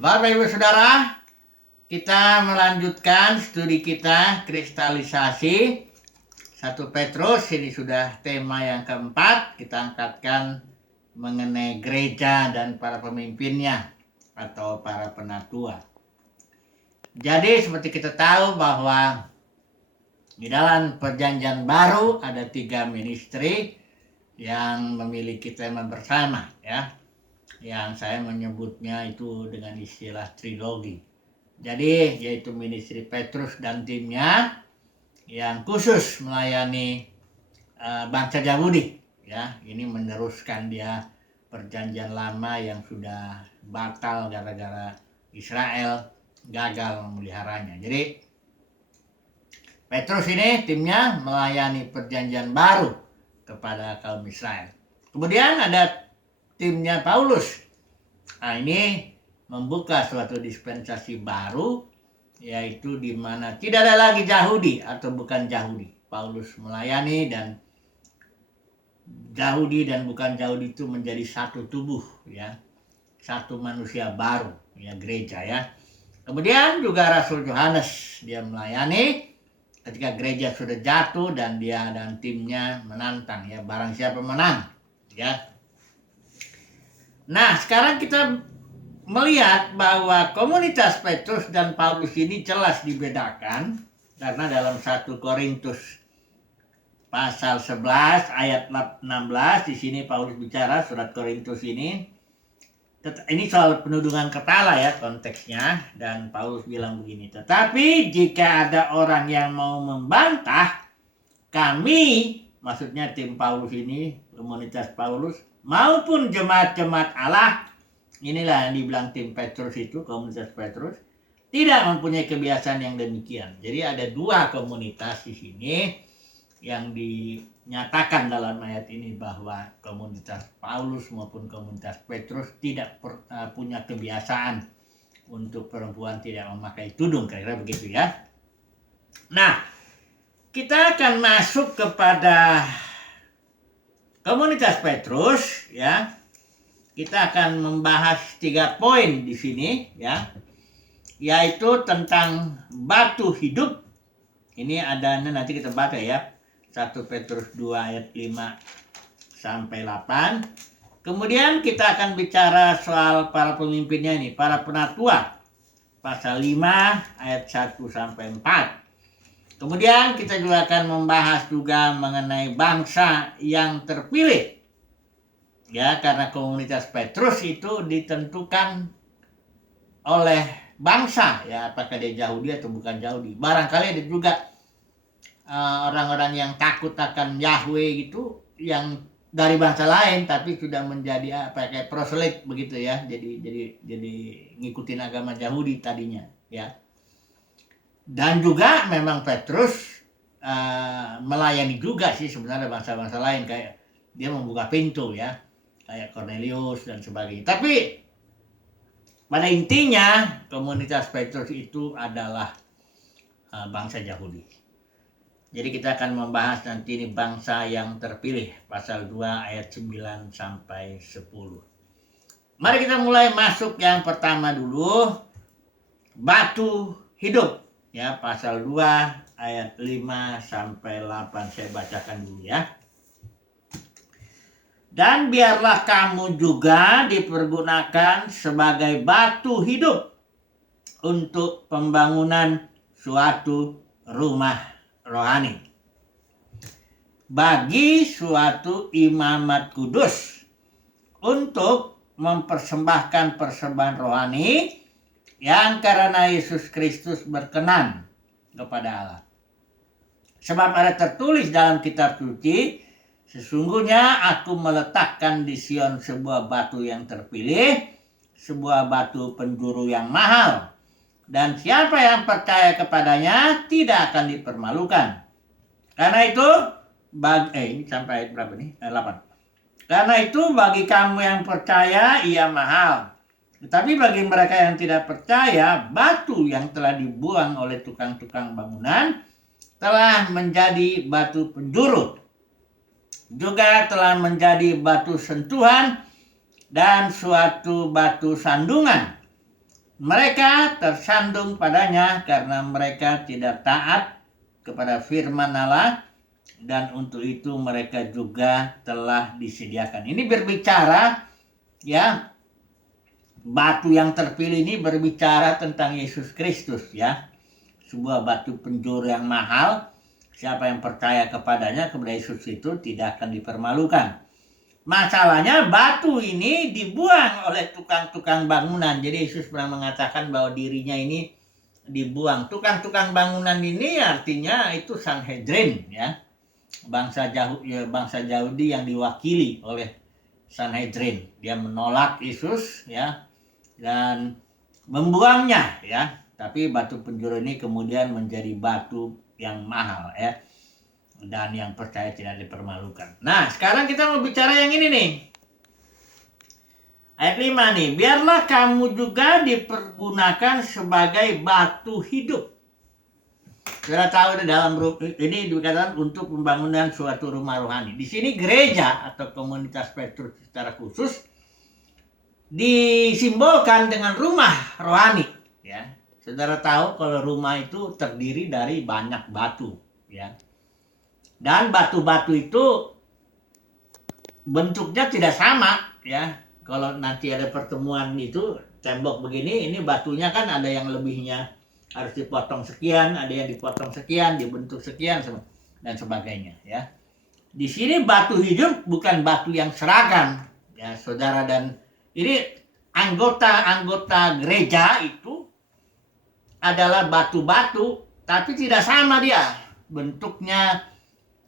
Bapak Ibu Saudara, kita melanjutkan studi kita kristalisasi 1 Petrus. Ini sudah tema yang keempat. Kita angkatkan mengenai gereja dan para pemimpinnya atau para penatua. Jadi seperti kita tahu bahwa di dalam perjanjian baru ada 3 ministry yang memiliki tema bersama, ya. Yang saya menyebutnya itu dengan istilah trilogi. Jadi yaitu ministry Petrus dan timnya yang khusus melayani bangsa Yahudi, ya. Ini meneruskan dia perjanjian lama yang sudah batal gara-gara Israel gagal memeliharanya. Jadi Petrus ini timnya melayani perjanjian baru kepada kaum Israel. Kemudian ada timnya Paulus. Nah, ini membuka suatu dispensasi baru, yaitu di mana tidak ada lagi Yahudi atau bukan Yahudi. Paulus melayani dan Yahudi dan bukan Yahudi itu menjadi satu tubuh, ya. Satu manusia baru, ya, gereja, ya. Kemudian juga Rasul Yohanes, dia melayani ketika gereja sudah jatuh dan dia dan timnya menantang, ya, barang siapa menang, ya. Nah, sekarang kita melihat bahwa komunitas Petrus dan Paulus ini jelas dibedakan karena dalam 1 Korintus pasal 11 ayat 16 di sini Paulus bicara surat Korintus ini soal penudungan kepala, ya, konteksnya, dan Paulus bilang begini, tetapi jika ada orang yang mau membantah, kami, maksudnya tim Paulus ini, komunitas Paulus maupun jemaat-jemaat Allah, inilah yang dibilang tim Petrus itu, komunitas Petrus, tidak mempunyai kebiasaan yang demikian. Jadi ada 2 komunitas di sini yang dinyatakan dalam ayat ini bahwa komunitas Paulus maupun komunitas Petrus tidak punya kebiasaan untuk perempuan tidak memakai tudung, kira-kira begitu, ya. Nah, kita akan masuk kepada komunitas Petrus, ya. Kita akan membahas 3 poin di sini, ya. Yaitu tentang batu hidup. Ini adanya nanti kita baca, ya. 1 Petrus 2 ayat 5 sampai 8. Kemudian kita akan bicara soal para pemimpinnya ini, para penatua. Pasal 5 ayat 1 sampai 4. Kemudian kita juga akan membahas juga mengenai bangsa yang terpilih. Ya, karena komunitas Petrus itu ditentukan oleh bangsa, ya, apakah dia Yahudi atau bukan Yahudi. Barangkali ada juga orang-orang yang takut akan Yahweh gitu, yang dari bangsa lain tapi sudah menjadi kayak proselyt begitu, ya. Jadi ngikutin agama Yahudi tadinya, ya. Dan juga memang Petrus melayani juga sih sebenarnya bangsa-bangsa lain, kayak dia membuka pintu, ya, kayak Cornelius dan sebagainya. Tapi pada intinya komunitas Petrus itu adalah bangsa Yahudi. Jadi kita akan membahas nanti ini bangsa yang terpilih, pasal 2 ayat 9 sampai 10. Mari kita mulai masuk yang pertama dulu, batu hidup. Ya, pasal 2 ayat 5 sampai 8 saya bacakan dulu, ya. Dan biarlah kamu juga dipergunakan sebagai batu hidup untuk pembangunan suatu rumah rohani, bagi suatu imamat kudus, untuk mempersembahkan persembahan rohani yang karena Yesus Kristus berkenan kepada Allah. Sebab ada tertulis dalam kitab suci, sesungguhnya aku meletakkan di Sion sebuah batu yang terpilih, sebuah batu penjuru yang mahal, dan siapa yang percaya kepadanya tidak akan dipermalukan. Karena itu ini sampai ayat berapa nih? 8. Karena itu bagi kamu yang percaya ia mahal. Tetapi bagi mereka yang tidak percaya, batu yang telah dibuang oleh tukang-tukang bangunan telah menjadi batu penjuru. Juga telah menjadi batu sentuhan dan suatu batu sandungan. Mereka tersandung padanya karena mereka tidak taat kepada firman Allah, dan untuk itu mereka juga telah disediakan. Ini berbicara, ya, batu yang terpilih ini berbicara tentang Yesus Kristus, ya. Sebuah batu penjuru yang mahal. Siapa yang percaya kepadanya, kepada Yesus itu, tidak akan dipermalukan. Masalahnya batu ini dibuang oleh tukang-tukang bangunan. Jadi Yesus pernah mengatakan bahwa dirinya ini dibuang. Tukang-tukang bangunan ini artinya itu Sanhedrin, ya. Bangsa Yahudi yang diwakili oleh Sanhedrin. Dia menolak Yesus, ya, dan membuangnya, ya. Tapi batu penjuru ini kemudian menjadi batu yang mahal, ya. Dan yang percaya tidak dipermalukan. Nah, sekarang kita mau bicara yang ini nih. Ayat 5 nih. Biarlah kamu juga dipergunakan sebagai batu hidup. Sudah tahu dalam ini dikatakan untuk pembangunan suatu rumah rohani. Di sini gereja atau komunitas Petrus secara khusus disimbolkan dengan rumah rohani, ya. Saudara tahu kalau rumah itu terdiri dari banyak batu, ya. Dan batu-batu itu bentuknya tidak sama, ya. Kalau nanti ada pertemuan itu tembok begini, ini batunya kan ada yang lebihnya harus dipotong sekian, ada yang dipotong sekian, dibentuk sekian dan sebagainya, ya. Di sini batu hidup bukan batu yang seragam, ya, saudara, dan ini anggota-anggota gereja itu adalah batu-batu tapi tidak sama dia bentuknya.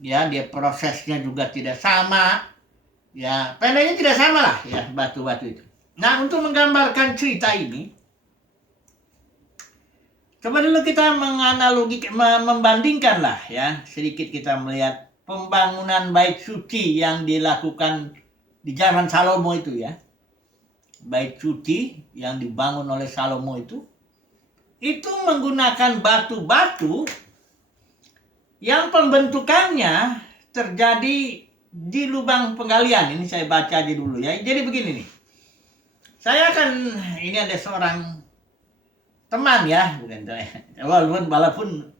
Ya, dia prosesnya juga tidak sama. Ya, pendeknya tidak sama lah, ya, batu-batu itu. Nah, untuk menggambarkan cerita ini, coba dulu kita membandingkan lah, ya. Sedikit kita melihat pembangunan bait suci yang dilakukan di zaman Salomo itu, ya. Bait suci yang dibangun oleh Salomo itu menggunakan batu-batu yang pembentukannya terjadi di lubang penggalian. Ini saya baca aja dulu, ya. Jadi begini nih. Ini ada seorang teman, ya, walaupun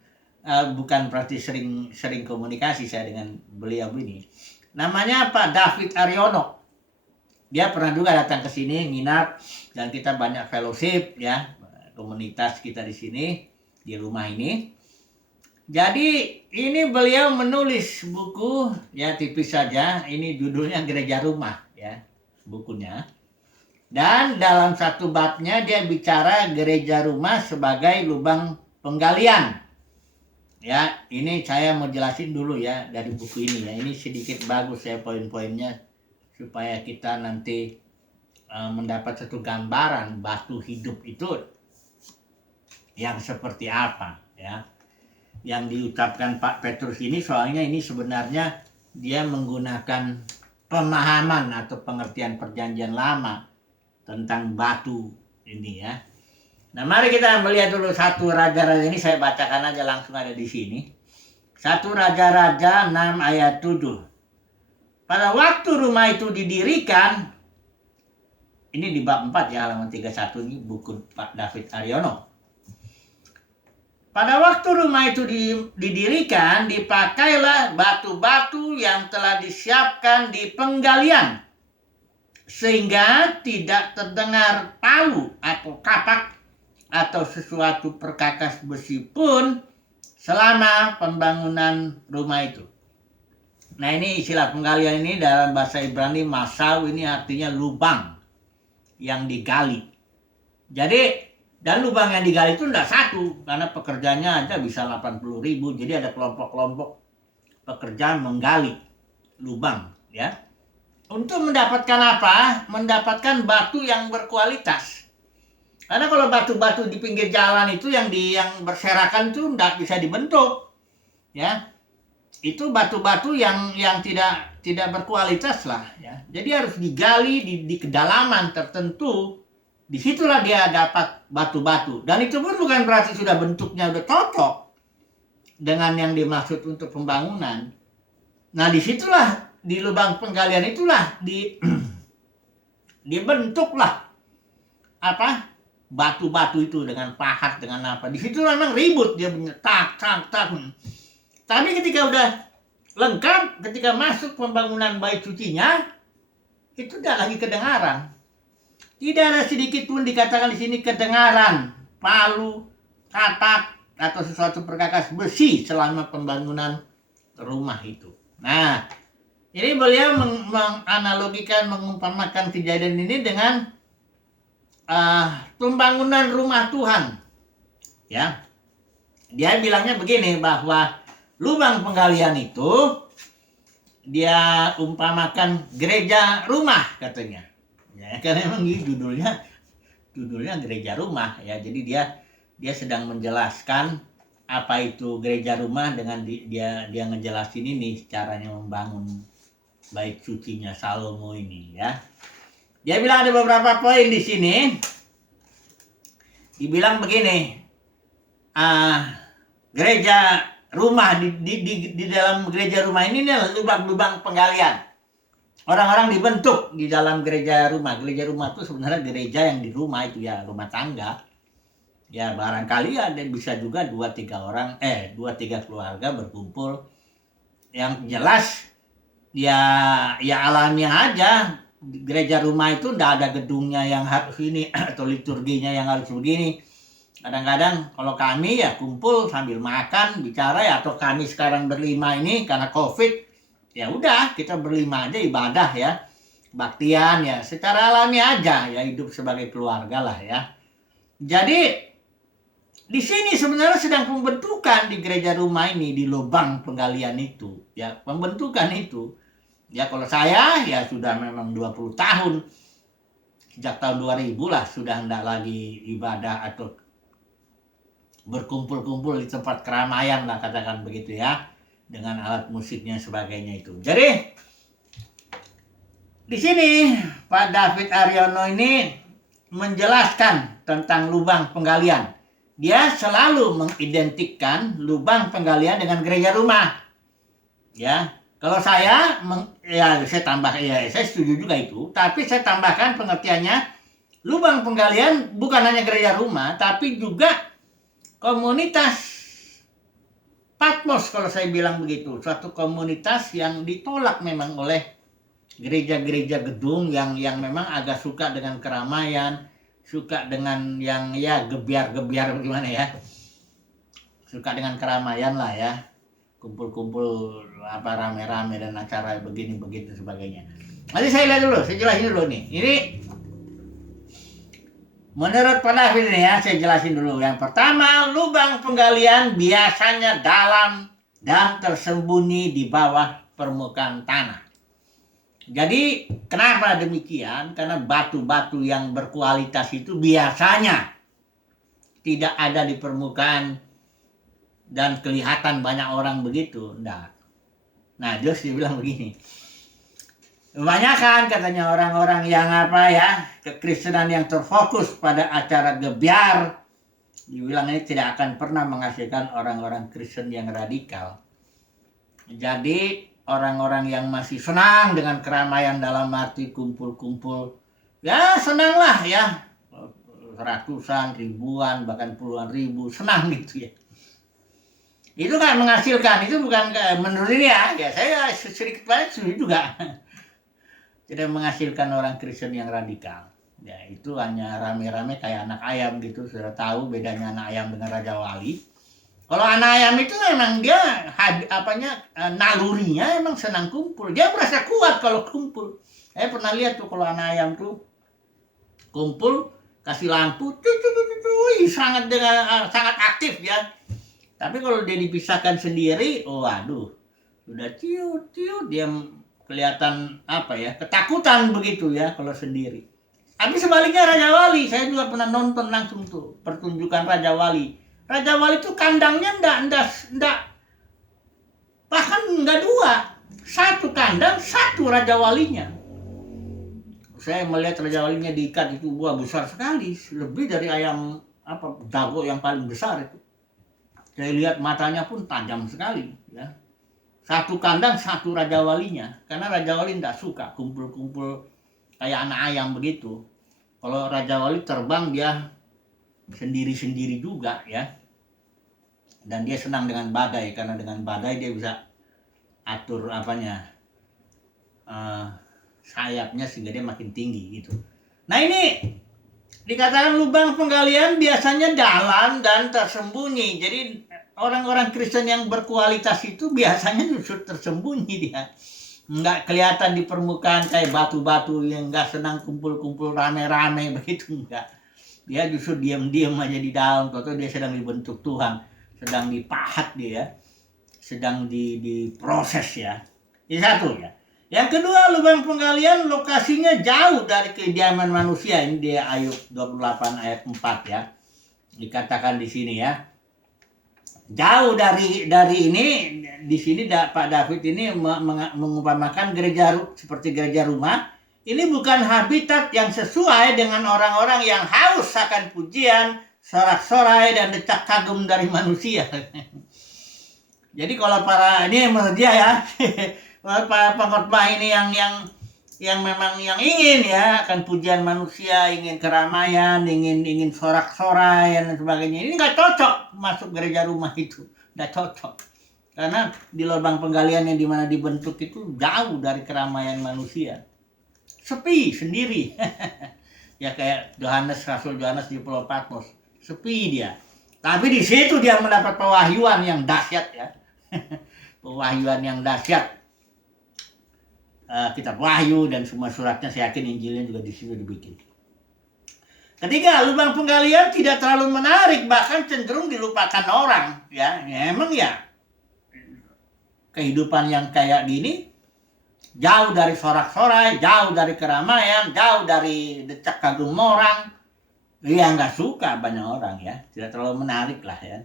bukan berarti sering komunikasi saya dengan beliau ini. Namanya Pak David Aryono. Dia pernah juga datang ke sini nginap dan kita banyak fellowship, ya, komunitas kita di sini di rumah ini. Jadi ini beliau menulis buku, ya, tipis saja. Ini judulnya Gereja Rumah, ya, bukunya. Dan dalam satu babnya dia bicara gereja rumah sebagai lubang penggalian. Ya, ini saya mau jelasin dulu, ya, dari buku ini, ya. Ini sedikit bagus, ya, poin-poinnya supaya kita nanti mendapat satu gambaran batu hidup itu yang seperti apa, ya. Yang diucapkan Pak Petrus ini, soalnya ini sebenarnya dia menggunakan pemahaman atau pengertian perjanjian lama tentang batu ini, ya. Nah, mari kita melihat dulu satu Raja-Raja ini, saya bacakan aja langsung ada di sini. Satu Raja-Raja 6 ayat 7. Pada waktu rumah itu didirikan, ini di bab 4, ya, halaman 31 ini buku Pak David Aryono. Pada waktu rumah itu didirikan, dipakailah batu-batu yang telah disiapkan di penggalian, sehingga tidak terdengar palu atau kapak atau sesuatu perkakas besi pun selama pembangunan rumah itu. Nah, ini istilah penggalian ini dalam bahasa Ibrani masau, ini artinya lubang yang digali. Jadi, dan lubang yang digali itu tidak satu, karena pekerjanya aja bisa 80.000. Jadi ada kelompok-kelompok pekerja menggali lubang, ya. Untuk mendapatkan apa? Mendapatkan batu yang berkualitas. Karena kalau batu-batu di pinggir jalan itu yang berserakan itu tidak bisa dibentuk, ya. Itu batu-batu yang tidak berkualitas lah, ya. Jadi harus digali di kedalaman tertentu. Disitulah dia dapat batu-batu. Dan itu pun bukan berarti sudah bentuknya udah cocok dengan yang dimaksud untuk pembangunan. Nah, disitulah di lubang penggalian itulah dibentuklah apa batu-batu itu dengan pahat dengan apa. Di situ memang ribut dia punya tak. Tapi ketika udah lengkap, ketika masuk pembangunan bait sucinya, itu tidak lagi kedengaran. Tidak ada sedikit pun dikatakan di sini kedengaran palu, katak atau sesuatu perkakas besi selama pembangunan rumah itu. Nah, ini beliau menganalogikan, mengumpamakan kejadian ini dengan pembangunan rumah Tuhan. Ya, dia bilangnya begini bahwa lubang penggalian itu dia umpamakan gereja rumah katanya. Ya, karena memang judulnya gereja rumah ya. Jadi dia sedang menjelaskan apa itu gereja rumah dengan dia ngejelasin ini caranya membangun bait sucinya Salomo ini ya. Dia bilang ada beberapa poin di sini. Dibilang begini, gereja rumah di dalam gereja rumah ini nih lubang-lubang penggalian. Orang-orang dibentuk di dalam gereja rumah. Gereja rumah itu sebenarnya gereja yang di rumah itu ya, rumah tangga. Ya barangkali ada bisa juga 2-3 orang, 2-3 keluarga berkumpul. Yang jelas ya alamiah aja. Gereja rumah itu tidak ada gedungnya yang harus ini atau liturginya yang harus begini. Kadang-kadang kalau kami ya kumpul sambil makan, bicara ya, atau kami sekarang berlima ini karena COVID, ya udah kita berlima aja ibadah ya, baktian ya, secara alami aja ya, hidup sebagai keluarga lah ya. Jadi di sini sebenarnya sedang pembentukan di gereja rumah ini, di lubang penggalian itu ya, pembentukan itu. Ya kalau saya ya sudah memang 20 tahun, sejak tahun 2000 lah sudah tidak lagi ibadah atau berkumpul-kumpul di tempat keramaian lah katakan begitu ya, dengan alat musiknya sebagainya itu. Jadi di sini Pak David Aryono ini menjelaskan tentang lubang penggalian. Dia selalu mengidentikan lubang penggalian dengan gereja rumah. Ya, kalau saya saya setuju juga itu, tapi saya tambahkan pengertiannya lubang penggalian bukan hanya gereja rumah, tapi juga komunitas Patmos kalau saya bilang begitu, suatu komunitas yang ditolak memang oleh gereja-gereja gedung yang memang agak suka dengan keramaian, suka dengan yang ya gebiar-gebiar gimana ya, suka dengan keramaian lah ya, kumpul-kumpul apa rame-rame dan acara begini begitu sebagainya. Nanti saya lihat dulu, saya jelasin dulu nih. Ini menurut Pak David ini ya, saya jelasin dulu. Yang pertama, lubang penggalian biasanya dalam dan tersembunyi di bawah permukaan tanah. Jadi kenapa demikian? Karena batu-batu yang berkualitas itu biasanya tidak ada di permukaan dan kelihatan banyak orang begitu. Nah, dia bilang begini. Kebanyakan katanya orang-orang yang kekristenan yang terfokus pada acara gebiar, dibilang ini tidak akan pernah menghasilkan orang-orang Kristen yang radikal. Jadi orang-orang yang masih senang dengan keramaian dalam arti kumpul-kumpul, ya senanglah ya, ratusan, ribuan, bahkan puluhan ribu, senang gitu ya. Itu kan menghasilkan, itu bukan menurut ini ya saya sedikit banyak setuju juga. Tidak menghasilkan orang Kristen yang radikal. Ya itu hanya rame-rame kayak anak ayam gitu. Sudah tahu bedanya anak ayam dengan Raja Wali. Kalau anak ayam itu memang dia nalurinya emang senang kumpul. Dia merasa kuat kalau kumpul. Saya pernah lihat tuh kalau anak ayam tuh kumpul kasih lampu, sangat aktif ya. Tapi kalau dia dipisahkan sendiri, sudah ciut dia kelihatan ketakutan begitu ya kalau sendiri. Tapi sebaliknya Raja Wali, saya juga pernah nonton langsung tuh pertunjukan Raja Wali. Raja Wali itu kandangnya enggak bahkan enggak 2, 1 kandang, 1 Raja Walinya. Saya melihat Raja Walinya diikat itu besar sekali, lebih dari ayam dago yang paling besar itu. Saya lihat matanya pun tajam sekali ya. 1 kandang 1 Raja Walinya, karena Raja Wali tidak suka kumpul-kumpul kayak anak ayam begitu. Kalau Raja Wali terbang dia sendiri-sendiri juga ya. Dan dia senang dengan badai, karena dengan badai dia bisa atur sayapnya sehingga dia makin tinggi gitu. Nah ini dikatakan lubang penggalian biasanya dalam dan tersembunyi. Jadi orang-orang Kristen yang berkualitas itu biasanya justru tersembunyi dia. Nggak kelihatan di permukaan kayak batu-batu yang nggak senang kumpul-kumpul rame-rame begitu, enggak. Dia justru diam-diam aja di dalam, atau dia sedang dibentuk Tuhan, sedang dipahat dia, sedang diproses ya. Ini satu ya. Yang kedua, lubang penggalian lokasinya jauh dari kediaman manusia. Ini di Ayub 28 ayat 4 ya. Dikatakan di sini ya. Jauh dari ini, di sini Pak David ini mengumpamakan gereja seperti gereja rumah. Ini bukan habitat yang sesuai dengan orang-orang yang haus akan pujian, sorak-sorai dan decak kagum dari manusia. Jadi kalau para ini menurut dia ya, para pengkhotbah ini yang memang yang ingin ya akan pujian manusia, ingin keramaian, ingin sorak-sorai dan sebagainya, ini nggak cocok masuk gereja rumah itu, nggak cocok. Karena di lubang penggalian yang dimana dibentuk itu jauh dari keramaian manusia, sepi sendiri. Ya kayak Rasul Yohanes di Pulau Patmos, sepi dia. Tapi di situ dia mendapat pewahyuan yang dahsyat ya. Pewahyuan yang dahsyat. Kitab Wahyu dan semua suratnya, saya yakin Injilnya juga di situ dibikin. Ketiga, lubang penggalian tidak terlalu menarik, bahkan cenderung dilupakan orang ya. Emang ya kehidupan yang kayak gini jauh dari sorak-sorai, jauh dari keramaian, jauh dari decak kagum orang. Ya nggak suka banyak orang ya, tidak terlalu menarik lah ya.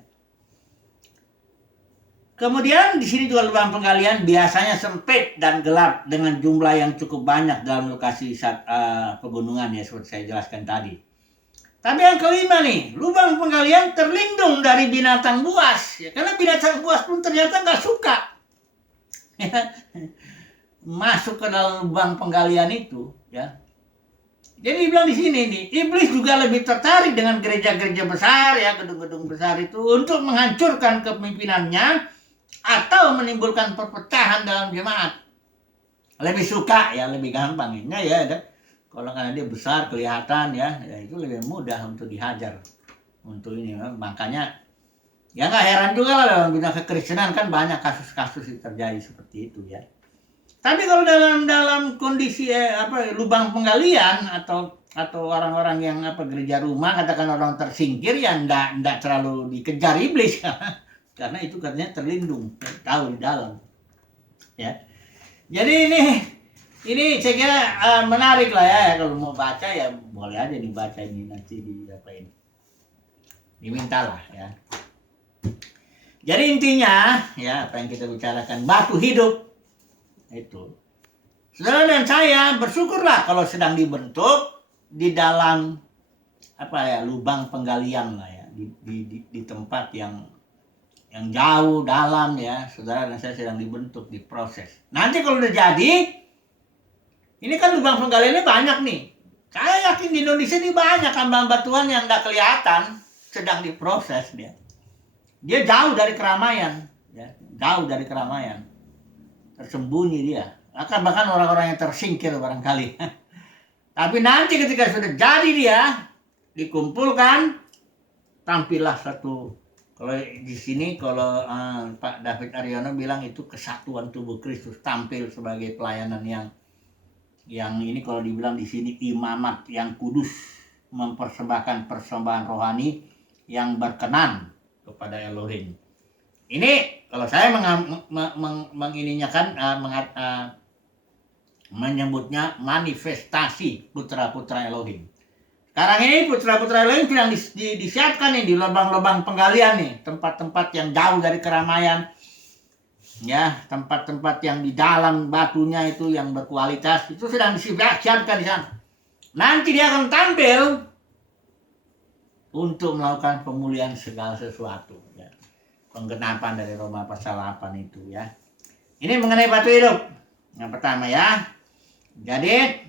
Kemudian di sini juga lubang penggalian biasanya sempit dan gelap dengan jumlah yang cukup banyak dalam lokasi pegunungan ya, seperti saya jelaskan tadi. Tapi yang kelima nih, lubang penggalian terlindung dari binatang buas ya, karena binatang buas pun ternyata nggak suka masuk ke dalam lubang penggalian itu ya. Jadi dibilang di sini nih, iblis juga lebih tertarik dengan gereja-gereja besar ya, gedung-gedung besar itu untuk menghancurkan kepemimpinannya atau menimbulkan perpecahan dalam jemaat. Lebih suka ya, lebih gampang ini ya. Kalau karena dia besar kelihatan ya itu lebih mudah untuk dihajar. Untuk ini makanya ya nggak heran juga lah dalam bidang kekristenan kan banyak kasus-kasus yang terjadi seperti itu ya. Tapi kalau dalam kondisi lubang penggalian atau orang-orang yang gereja rumah, katakan orang tersingkir ya enggak terlalu dikejar iblis karena itu katanya terlindung, tahu di dalam. Ya. Jadi ini saya kira menarik lah ya, kalau mau baca ya boleh aja dibaca ini nanti diapain. Dimintalah ya. Jadi intinya ya apa yang kita bicarakan, batu hidup itu. Saudara dan saya bersyukurlah kalau sedang dibentuk di dalam lubang penggalian lah ya, di tempat yang jauh dalam ya. Saudara dan saya sedang dibentuk, diproses. Nanti kalau udah jadi, ini kan lubang penggaliannya banyak nih. Saya yakin di Indonesia ini banyak hamba-hamba Tuhan yang nggak kelihatan, sedang diproses dia. Dia jauh dari keramaian, ya, jauh dari keramaian, tersembunyi dia. Bahkan orang-orang yang tersingkir barangkali. Tapi nanti ketika sudah jadi dia, dikumpulkan, tampillah satu. Kalau di sini Pak David Aryono bilang itu kesatuan tubuh Kristus, tampil sebagai pelayanan yang ini kalau dibilang di sini imamat yang kudus, mempersembahkan persembahan rohani yang berkenan kepada Elohim. Ini kalau saya menyebutnya manifestasi putra-putra Elohim. Sekarang ini putra-putra Elohim sedang disiapkan nih di lubang-lubang penggalian nih, tempat-tempat yang jauh dari keramaian, ya, tempat-tempat yang di dalam batunya itu yang berkualitas itu sedang disiapkan di sana. Nanti dia akan tampil untuk melakukan pemulihan segala sesuatu, ya. Penggenapan dari Roma pasal 8 itu ya. Ini mengenai batu hidup. Yang pertama ya. Jadi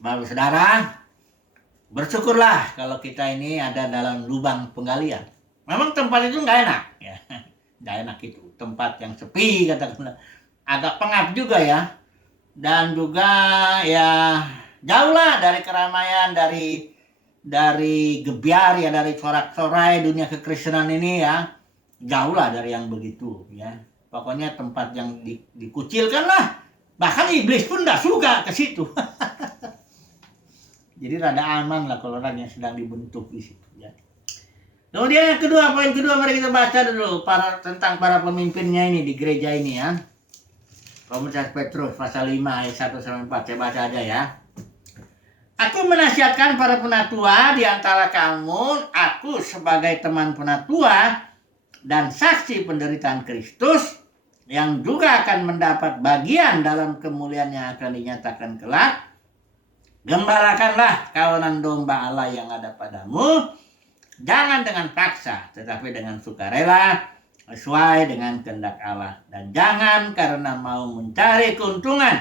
Bapak saudara, bersyukurlah kalau kita ini ada dalam lubang penggalian. Memang tempat itu nggak enak, ya, nggak enak itu. Tempat yang sepi, katakanlah, agak pengap juga ya, dan juga ya jauh lah dari keramaian, dari gebiar ya, dari sorak-sorai dunia kekristenan ini ya, jauh lah dari yang begitu ya. Pokoknya tempat yang dikucilkan lah. Bahkan iblis pun nggak suka ke situ. Jadi rada aman lah kalau orang yang sedang dibentuk di situ ya. Kemudian yang kedua, poin kedua, mari kita baca dulu tentang para pemimpinnya ini di gereja ini ya. Komunitas Petrus pasal 5 ayat 1 sampai 4, saya baca aja ya. Aku menasihatkan para penatua di antara kamu, aku sebagai teman penatua dan saksi penderitaan Kristus yang juga akan mendapat bagian dalam kemuliaan yang akan dinyatakan kelak. Gembalakanlah kawanan domba Allah yang ada padamu, jangan dengan paksa, tetapi dengan sukarela, sesuai dengan kehendak Allah. Dan jangan karena mau mencari keuntungan,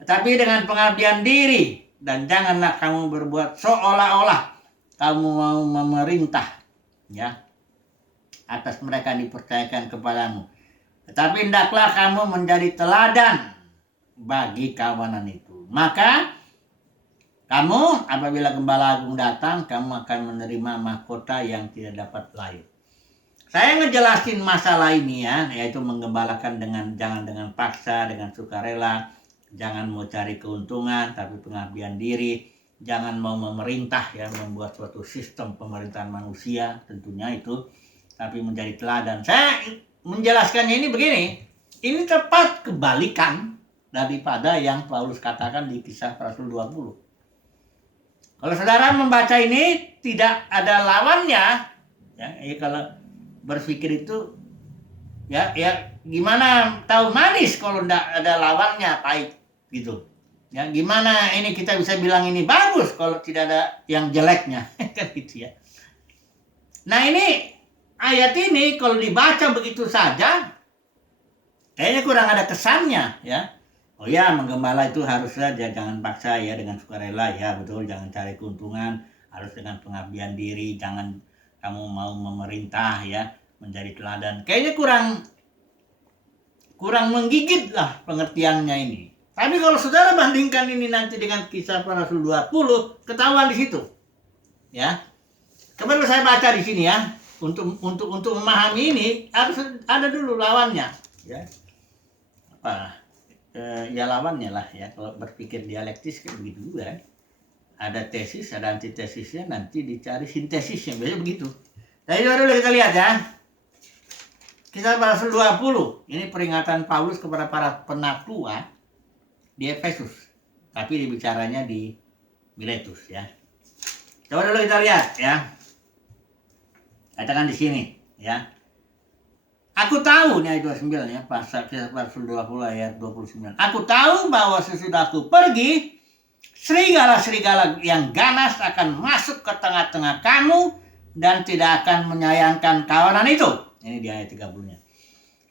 tetapi dengan pengabdian diri. Dan janganlah kamu berbuat seolah-olah kamu mau memerintah ya atas mereka yang dipercayakan kepadamu. Tetapi hendaklah kamu menjadi teladan bagi kawanan itu. Maka kamu apabila Gembala Agung datang, kamu akan menerima mahkota yang tidak dapat layu. Saya ngejelasin masalah ini ya, yaitu menggembalakan jangan dengan paksa, dengan sukarela, jangan mau cari keuntungan, tapi pengabdian diri, jangan mau memerintah ya, membuat suatu sistem pemerintahan manusia tentunya itu, tapi menjadi teladan. Saya menjelaskannya ini begini, ini tepat kebalikan daripada yang Paulus katakan di Kisah Rasul 20. Kalau saudara membaca ini tidak ada lawannya, ya kalau berpikir itu ya gimana tahu manis kalau tidak ada lawannya, pahit gitu. Ya gimana ini kita bisa bilang ini bagus kalau tidak ada yang jeleknya kan gitu ya. Nah ini ayat ini kalau dibaca begitu saja kayaknya kurang ada kesannya ya. Oh ya, menggembala itu harusnya jangan paksa ya, dengan sukarela ya, betul, jangan cari keuntungan, harus dengan pengabdian diri, jangan kamu mau memerintah ya, menjadi teladan. Kayaknya kurang menggigit lah pengertiannya ini. Tapi kalau saudara bandingkan ini nanti dengan Kisah Para Rasul 20, ketahuan di situ. Ya. Coba saya baca di sini ya. Untuk memahami ini harus ada dulu lawannya, ya. Apa? Ya lawannya lah ya. Kalau berpikir dialektis kan begitu juga. Ada tesis, ada antitesisnya, nanti dicari sintesisnya, biasanya begitu. Jadi dulu kita lihat ya. Kisah Para Rasul 20, ini peringatan Paulus kepada para penatua di Efesus. Tapi dibicaranya di Miletus ya. Coba dulu kita lihat ya. Katakan di sini ya. Aku tahu, nih ayat 29 ya, pasal Kisah Rasul 20 ayat 29. Aku tahu bahwa sesudah aku pergi, serigala-serigala yang ganas akan masuk ke tengah-tengah kamu dan tidak akan menyayangkan kawanan itu. Ini di ayat 30-nya.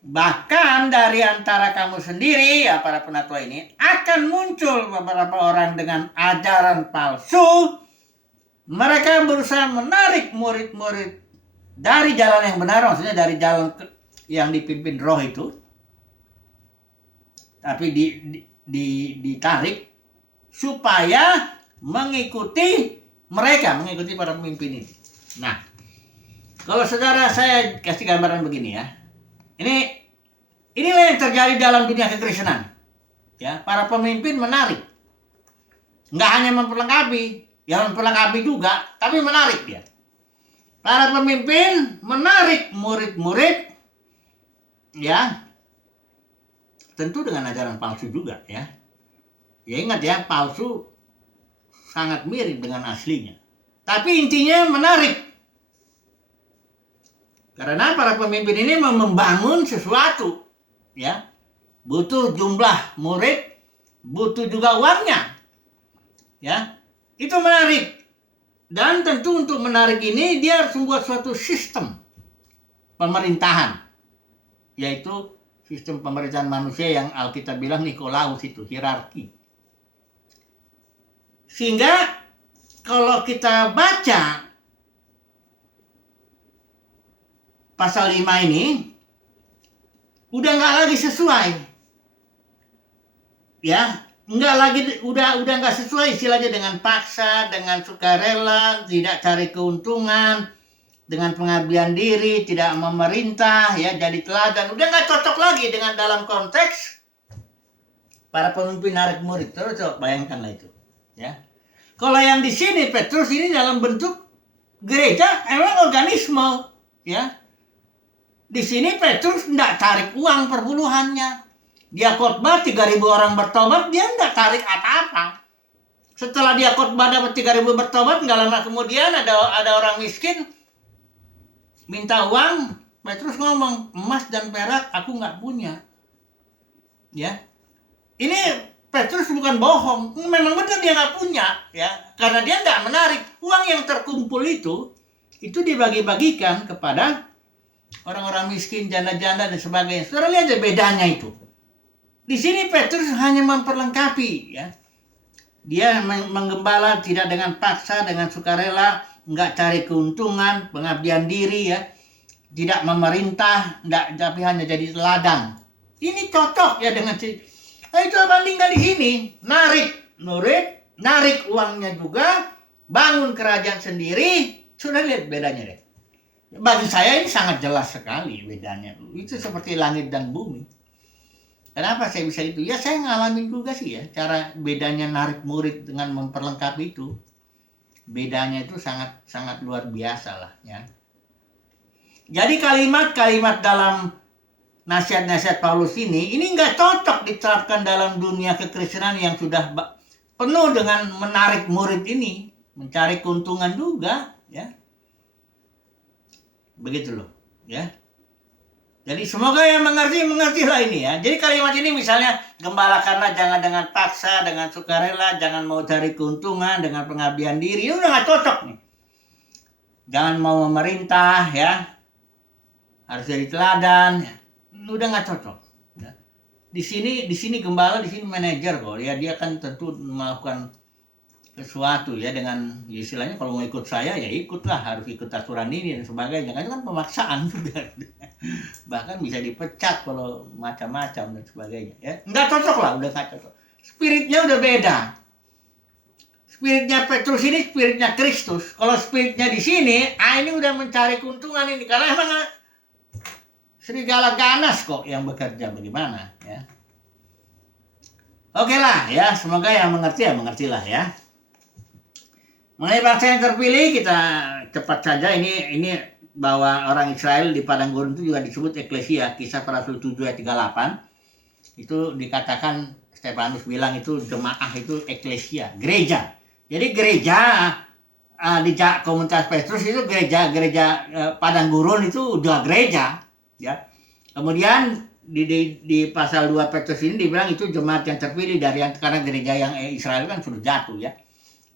Bahkan dari antara kamu sendiri, ya para penatua ini, akan muncul beberapa orang dengan ajaran palsu. Mereka berusaha menarik murid-murid dari jalan yang benar, maksudnya dari jalan yang dipimpin roh itu, tapi ditarik supaya mengikuti para pemimpin ini. Nah, kalau saudara, saya kasih gambaran begini ya. Inilah yang terjadi dalam dunia kekristenan. Ya, para pemimpin menarik. Nggak hanya memperlengkapi, ya memperlengkapi juga, tapi menarik dia. Para pemimpin menarik murid-murid, ya, tentu dengan ajaran palsu juga ya. Ya ingat ya, palsu sangat mirip dengan aslinya. Tapi intinya menarik. Karena para pemimpin ini membangun sesuatu, ya, butuh jumlah murid, butuh juga uangnya, ya, itu menarik. Dan tentu untuk menarik ini dia harus membuat suatu sistem pemerintahan, yaitu sistem pemerintahan manusia yang Alkitab bilang Nikolaus itu, hierarki. Sehingga kalau kita baca pasal 5 ini, udah nggak lagi sesuai. Ya, nggak lagi, udah nggak sesuai istilahnya dengan paksa, dengan sukarela, tidak cari keuntungan, dengan pengabdian diri, tidak memerintah, ya, jadi teladan. Udah nggak cocok lagi dengan dalam konteks para pemimpin narik murid. Terus coba bayangkanlah itu, ya. Kalau yang di sini Petrus ini dalam bentuk gereja, emang organisme, ya. Di sini Petrus tidak tarik uang perpuluhannya. Dia khotbah 3.000 orang bertobat, dia tidak tarik apa-apa. Setelah dia khotbah dapat 3.000 bertobat, nggak lama kemudian ada orang miskin minta uang. Petrus ngomong, emas dan perak aku nggak punya. Ya, ini Petrus bukan bohong, memang benar dia nggak punya, ya, karena dia nggak menarik uang yang terkumpul itu dibagi-bagikan kepada orang-orang miskin, janda-janda dan sebagainya. Saudara lihat aja bedanya itu. Di sini Petrus hanya memperlengkapi, ya. Dia menggembala tidak dengan paksa, dengan sukarela, nggak cari keuntungan, pengabdian diri, ya. Tidak memerintah, tapi hanya jadi teladan. Ini cocok ya dengan itu bandingkan di sini, narik murid, narik uangnya juga, bangun kerajaan sendiri. Sudah lihat bedanya deh. Bagi saya ini sangat jelas sekali bedanya. Itu seperti langit dan bumi. Kenapa saya bisa itu? Ya saya ngalamin juga sih ya, cara bedanya narik murid dengan memperlengkapi itu. Bedanya itu sangat luar biasa lah, ya. Jadi kalimat-kalimat dalam nasihat-nasihat Paulus ini nggak cocok diterapkan dalam dunia kekristenan yang sudah penuh dengan menarik murid ini, mencari keuntungan juga, ya. Begitu loh, ya. Jadi semoga yang mengertilah ini, ya. Jadi kalimat ini misalnya, gembalakanlah jangan dengan paksa, dengan sukarela, jangan mau cari keuntungan, dengan pengabdian diri, ini udah nggak cocok nih. Jangan mau memerintah, ya. Harus jadi teladan, ya. Udah nggak cocok. Ya. Di sini gembala, di sini manajer kok. Ya dia kan tentu melakukan sesuatu ya dengan istilahnya kalau mau ikut saya ya ikutlah, harus ikut aturan ini dan sebagainya. Kan itu kan pemaksaan juga. Bahkan bisa dipecat kalau macam-macam dan sebagainya. Ya nggak cocok lah, udah nggak cocok. Spiritnya udah beda. Spiritnya Petrus ini spiritnya Kristus. Kalau spiritnya di sini, ini udah mencari keuntungan ini karena emang serigala ganas kok yang bekerja, bagaimana ya. Oke lah ya, semoga yang mengerti ya mengertilah ya. Mengenai bangsa yang terpilih, kita cepat saja ini bahwa orang Israel di padang gurun itu juga disebut eklesia. Kisah para Rasul 7 ayat 38 itu dikatakan, Stefanus bilang itu jemaah itu eklesia, gereja. Jadi gereja di komunitas Petrus itu gereja padang gurun itu udah gereja, ya. Kemudian di pasal 2 Petrus ini dibilang itu jemaat yang terpilih karena gereja yang Israel kan sudah jatuh, ya.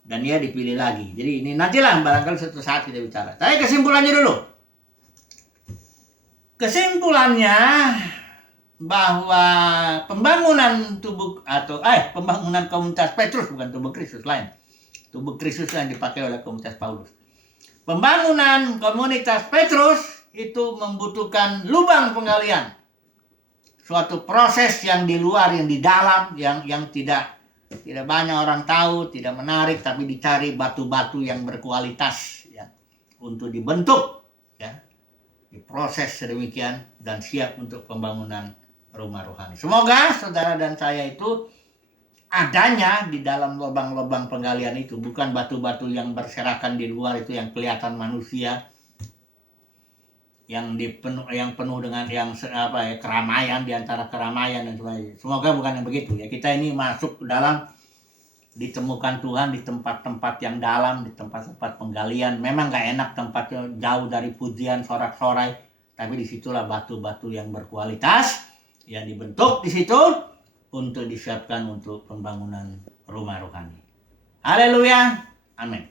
Dan dia dipilih lagi. Jadi ini nantilah barangkali suatu saat kita bicara. Tapi kesimpulannya dulu. Kesimpulannya bahwa pembangunan pembangunan komunitas Petrus, bukan tubuh Kristus lain. Tubuh Kristus yang dipakai oleh komunitas Paulus. Pembangunan komunitas Petrus itu membutuhkan lubang penggalian. Suatu proses yang di luar, yang di dalam, yang tidak banyak orang tahu, tidak menarik, tapi dicari batu-batu yang berkualitas, ya, untuk dibentuk, ya, diproses sedemikian dan siap untuk pembangunan rumah rohani. Semoga saudara dan saya itu adanya di dalam lubang-lubang penggalian itu, bukan batu-batu yang berserakan di luar itu yang kelihatan manusia, yang penuh dengan keramaian, di antara keramaian dan sebagainya. Semoga bukan yang begitu, ya. Kita ini masuk ke dalam, ditemukan Tuhan di tempat-tempat yang dalam, di tempat-tempat penggalian. Memang gak enak tempatnya, jauh dari pujian, sorak-sorai, tapi disitulah batu-batu yang berkualitas yang dibentuk di situ untuk disiapkan untuk pembangunan rumah rohani. Haleluya, amin.